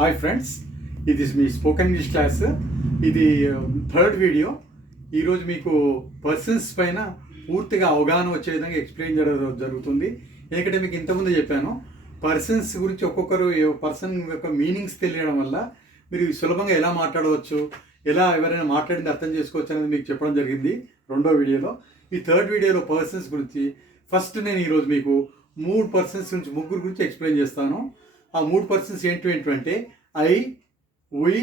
Hi friends, ఇది మీ spoken English class. ఇది third video. ఈరోజు మీకు పర్సన్స్ పైన పూర్తిగా అవగాహన వచ్చే విధంగా ఎక్స్ప్లెయిన్ చేయడం జరుగుతుంది. ఎందుకంటే మీకు ఇంతకుముందు చెప్పాను, పర్సన్స్ గురించి ఒక్కొక్కరు పర్సన్ యొక్క మీనింగ్స్ తెలియడం వల్ల మీరు సులభంగా ఎలా మాట్లాడవచ్చు, ఎలా ఎవరైనా మాట్లాడింది అర్థం చేసుకోవచ్చు అనేది మీకు చెప్పడం జరిగింది రెండో వీడియోలో. ఈ థర్డ్ వీడియోలో పర్సన్స్ గురించి ఫస్ట్ నేను ఈరోజు మీకు ముగ్గురు గురించి ఎక్స్ప్లెయిన్ చేస్తాను. ఆ 3 పర్సన్స్ ఏంటంటే ఐ, వి,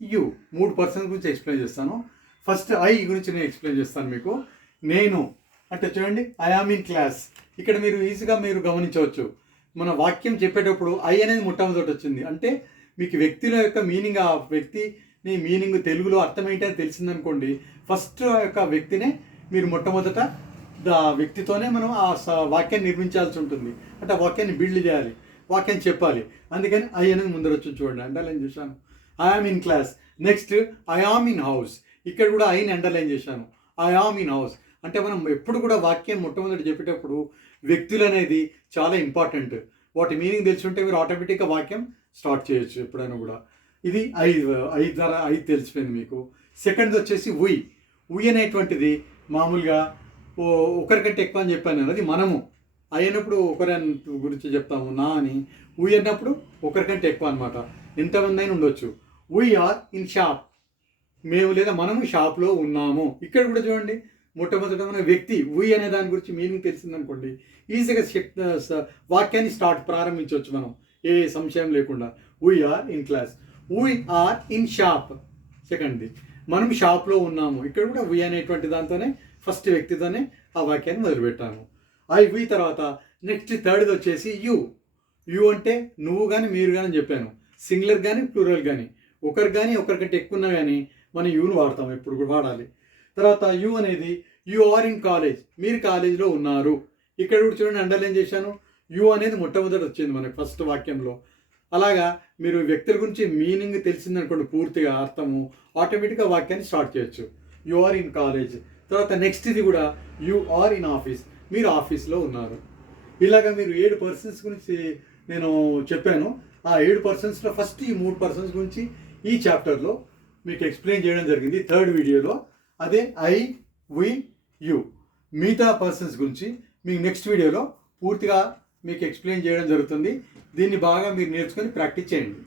యు. 3 పర్సన్స్ గురించి ఎక్స్ప్లెయిన్ చేస్తాను. ఫస్ట్ ఐ గురించి నేను ఎక్స్ప్లెయిన్ చేస్తాను మీకు. నేను అంటే చూడండి, ఐ ఆమ్ ఇన్ క్లాస్. ఇక్కడ మీరు ఈజీగా గమనించవచ్చు, మన వాక్యం చెప్పేటప్పుడు ఐ అనేది మొట్టమొదటి వచ్చింది. అంటే మీకు వ్యక్తుల యొక్క మీనింగ్, ఆ వ్యక్తిని మీనింగ్ తెలుగులో అర్థం ఏంటని తెలిసిందనుకోండి, ఫస్ట్ యొక్క వ్యక్తినే మీరు మొట్టమొదట వ్యక్తితోనే మనం ఆ వాక్యాన్ని నిర్మించాల్సి ఉంటుంది. అంటే ఆ వాక్యాన్ని బిల్డ్ చేయాలి, వాక్యం చెప్పాలి. అందుకని ఐ అనేది ముందర వచ్చి చూడండి, అండర్లైన్ చేశాను. I am in class. Next I am in house. ఇక్కడ కూడా ఐని అండర్లైన్ చేశాను. ఐ ఆమ్ ఇన్ హౌస్ అంటే మనం ఎప్పుడు కూడా వాక్యం మొట్టమొదటి చెప్పేటప్పుడు వ్యక్తులు అనేది చాలా ఇంపార్టెంట్. వాటి మీనింగ్ తెలుసుంటే మీరు ఆటోమేటిక్గా వాక్యం స్టార్ట్ చేయొచ్చు ఎప్పుడైనా కూడా. ఇది ఐ ద్వారా ఐ తెలిసిపోయింది మీకు. సెకండ్ వచ్చేసి వి అనేటువంటిది మామూలుగా ఒకరికంటే ఎక్కువ అని చెప్పాను నేను. అది మనము అయినప్పుడు ఒకరి గురించి చెప్తాము, నా అని. వి అన్నప్పుడు ఒకరికంటే ఎక్కువ అనమాట, ఎంతమంది అయినా ఉండొచ్చు. We are in shop. మేము లేదా మనము షాప్లో ఉన్నాము. ఇక్కడ కూడా చూడండి, మొట్టమొదట మన వ్యక్తి వి అనే దాని గురించి మీనింగ్ తెలిసిందనుకోండి, ఈజీగా వాక్యాన్ని ప్రారంభించవచ్చు మనం ఏ సంశయం లేకుండా. We're in class. We're in shop. సెకండ్ది మనం షాప్లో ఉన్నాము. ఇక్కడ కూడా వి అనేటువంటి దాంతోనే ఫస్ట్ వ్యక్తితోనే ఆ వాక్యాన్ని మొదలుపెట్టాము. వి తర్వాత నెక్స్ట్ థర్డ్ది వచ్చేసి యు అంటే నువ్వు కానీ మీరు కానీ చెప్పాను. సింగులర్ కానీ ప్లూరల్ కానీ, ఒకరు కానీ ఒకరికంటే ఎక్కువ ఉన్నా కానీ మనం యూను వాడతాం, ఎప్పుడు కూడా వాడాలి. తర్వాత యు అనేది యు ఆర్ ఇన్ కాలేజ్. మీరు కాలేజీలో ఉన్నారు. ఇక్కడ కూడా చూడండి, అండర్లైన్ చేశాను. యు అనేది మొట్టమొదటి వచ్చింది మనకి ఫస్ట్ వాక్యంలో. అలాగా మీరు వ్యక్తుల గురించి మీనింగ్ తెలిసిందనుకోండి, పూర్తిగా అర్థము, ఆటోమేటిక్గా వాక్యాన్ని స్టార్ట్ చేయొచ్చు. You are in college. తర్వాత నెక్స్ట్ ఇది కూడా యు ఆర్ ఇన్ ఆఫీస్. మీరు ఆఫీస్లో ఉన్నారు. ఇలాగా మీరు 7 పర్సన్స్ గురించి నేను చెప్పాను. ఆ 7 పర్సన్స్లో ఫస్ట్ ఈ 3 పర్సన్స్ గురించి ఈ చాప్టర్లో మీకు ఎక్స్ప్లెయిన్ చేయడం జరిగింది థర్డ్ వీడియోలో. అదే ఐ, వి, యు. మిగతా పర్సన్స్ గురించి మీకు నెక్స్ట్ వీడియోలో పూర్తిగా మీకు ఎక్స్ప్లెయిన్ చేయడం జరుగుతుంది. దీన్ని బాగా మీరు నేర్చుకొని ప్రాక్టీస్ చేయండి.